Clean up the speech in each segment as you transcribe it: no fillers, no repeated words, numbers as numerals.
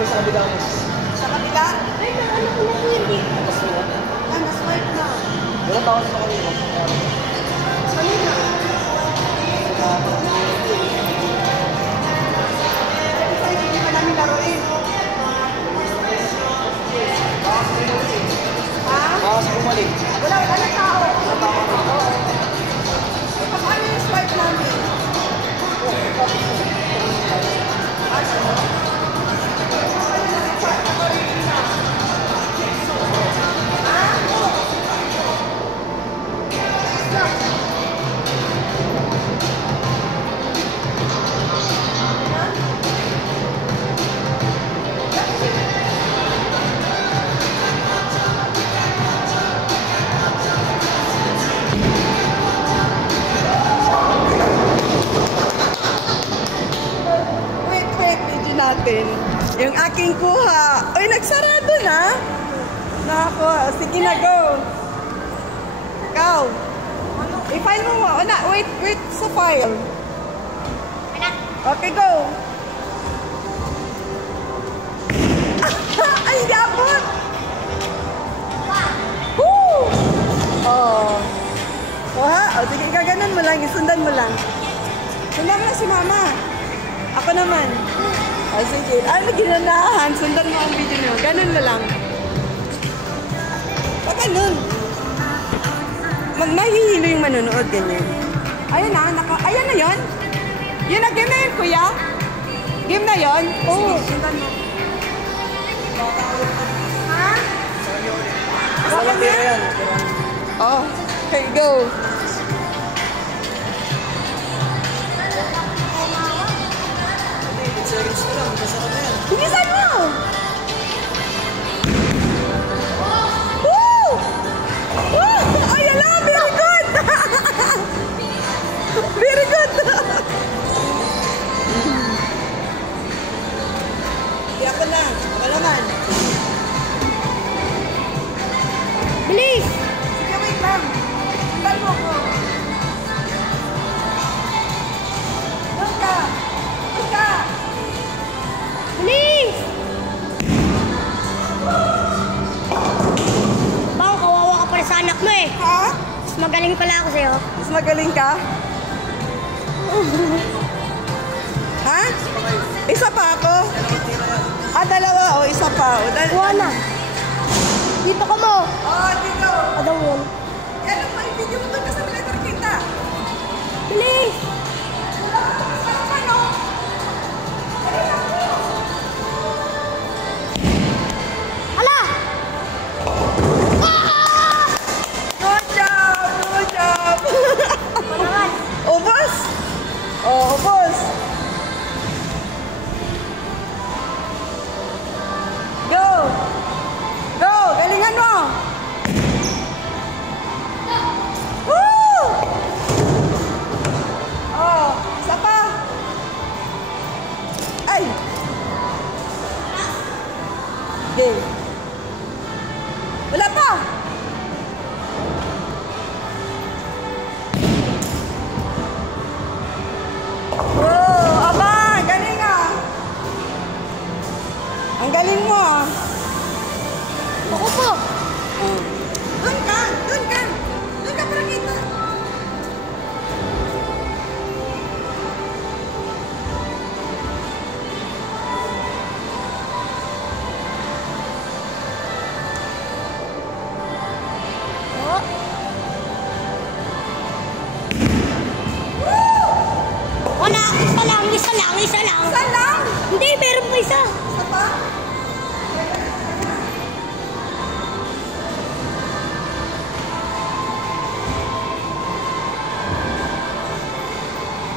Sa kabila mo. Sa kabila? Ay, ano ko na po hindi. Nas-swipe na. Wala tawag sa kanina. Kanina? Hindi pa namin laruin. Ha? Sa kumalik. Wala na tao. Paano yung swipe namin? Natin. Yung aking kuha. Uy, nagsarado na. Nako, sige na, go. Ikaw. I-file mo mo. Wait sa file. Okay, go. Ay, gabot. Woo! Oh. Ha? Oh, sige, gaganon mo lang. Isundan mo lang. Sundan mo na si mama. Ako naman. Ah, sige. Ano ginanahan? Sundan mo ang video nyo. Ganun mo lang. Pag ganun. Mahihilo yung manonood. Ganyan. Ayan na. Ayan na yun. Yun na. Game na yun, kuya. Game na yun. Oo. Sundan mo. Ha? Bakit yan? Oh. Okay, go. Seconds ko lang, basta ka na yan. Bilisan mo! Woo! Woo! Ay, ala! Very good! Very good! Hindi ako na. Ako naman. Bilis! Sige, wait lang. Sundan mo ko. Doon ka! Doon ka! Bilis! Bang, kawawa ka pala sa anak mo eh. Ha? Mas magaling pala ako sa'yo. Mas magaling ka? Ha? Isa pa ako? Ah, dalawa o isa pa. Kuha na. Dito ka mo. Oh, dito. Adawon. Ano pa, i-video mo doon kasi letter kita. Bilis! Hala! Good job! Good job! Panangan. Ubos! Oh, ubos! Go! Go! Galingan mo! Woo! Oh, isa pa! Ay! Okay. Wala pa! Wow! Aba! Galing ah! Ang galing mo ah! Ako po. Doon ka! Doon ka! Doon ka para kita! Oh. Wala, isa lang. Isa lang! Hindi, meron pa isa. Isa pa?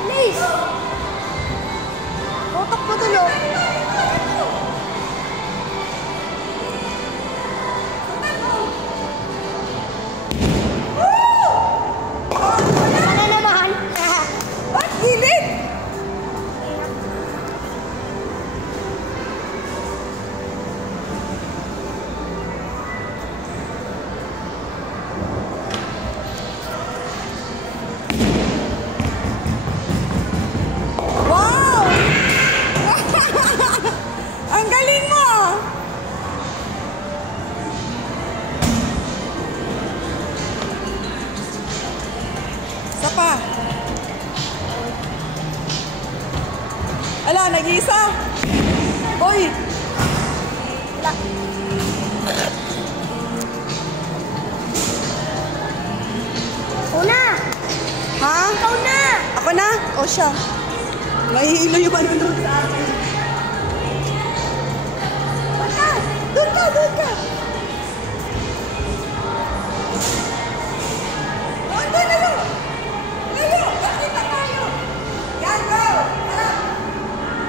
Bilis! Tutok mo tulo. Sana naman. Isa pa. Ala, nag-iisa. Uy! Una! Ha? Ikaw na! Ako na? O siya. Nahihilo yung manunod sa akin. Doon ka! Doon ka! Doon ka! Doon, doon, layo! Layo! Bakit tayo? Yan, go! Tara!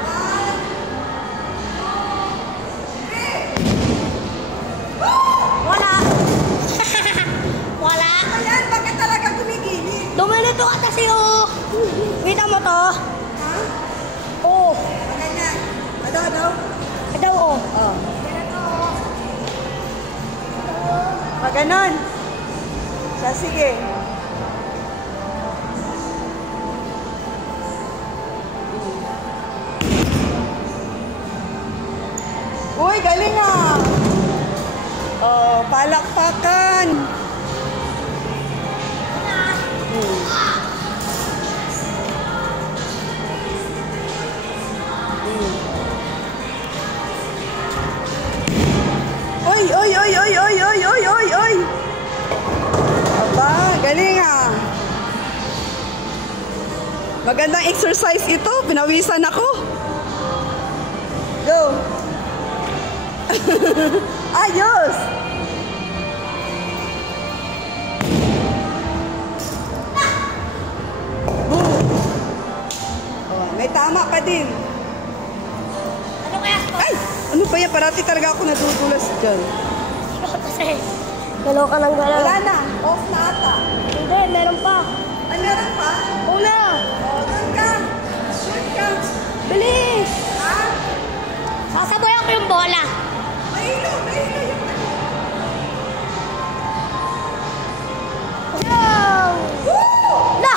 1, 2, 3! Wala! Wala! Ayan, bakit talaga gumigilid? Duminito ka kasi oh! Kita mo to? Ha? Oo. Ganyan. Ano? Ito oh. Oh. Pag ganon. Siya, sige. Uy, galing ah. Oh, palakpakan. Oy, oy, oy, oy, oy, oy, oy, oy, oy. Aba, galing ah. Magandang exercise ito. Pinawisan ako. Go. Ayos. Boom. Oh, may tama pa din. Ano kaya? Ay! Ano ba yan? Parati talaga ako nadudulas dyan. Kasi galaw ka ng galaw. Wala na. Off na ata. Hindi, meron pa. Ay, meron pa? Una! Oh, doon ka. Doon ka. Bilis! Ha? Sasabayan ko yung bola. Mahilo yung Wow! Woo! La!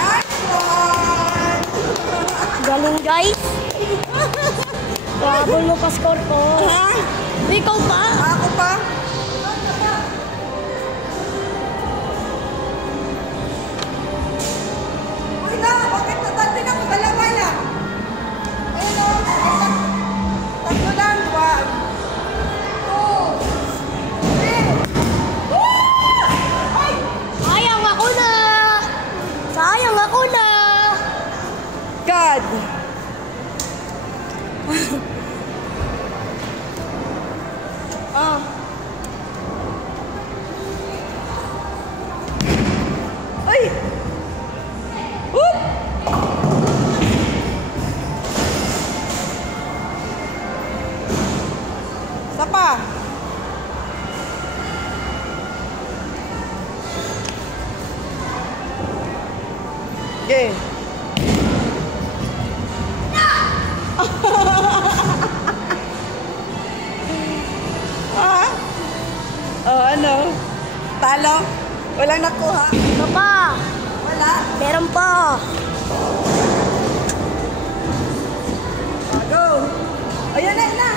Nice one! Galing guys. Habol mo pa score ko. Ha? Ikaw pa? Ako pa? Uy na, bakit natatin ako? Dalawa lang. Ayun o. Tatlo lang. 1, 2, 3. Woo! Ay! Sayang ako na! Sayang ako na! God! Ah. Ay! Whoop! Isa pa. Okay. Ah? Oh, ano? Talo? Walang nakuha? Ito pa! Wala? Meron pa! Ah, go! Ayan na, na!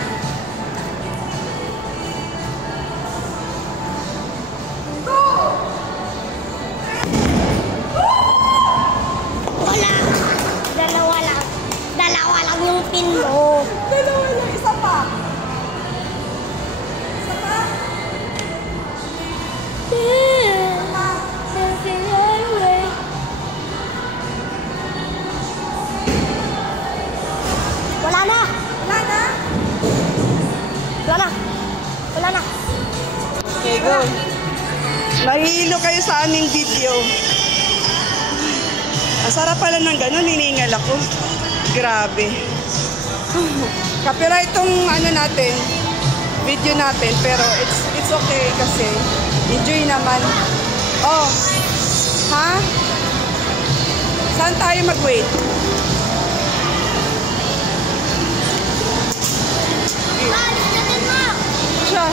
Go! Wala! Dalawa lang. Dalawa lang yung pin mo. Dalawa lang, isa pa! Isa pa? Wala na! Wala na? Wala na! Wala na! Okay, go! Mahihilo kayo sa aming video. Ang sarap pala ng gano'n, hiningal ako. Grabe. Copyright itong ano natin, video natin, pero it's okay kasi enjoy naman. Oh, ha? Saan tayo mag-wait? Natin mo! Siya.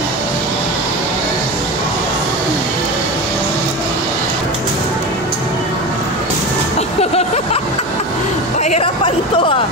Mahirapan to ah.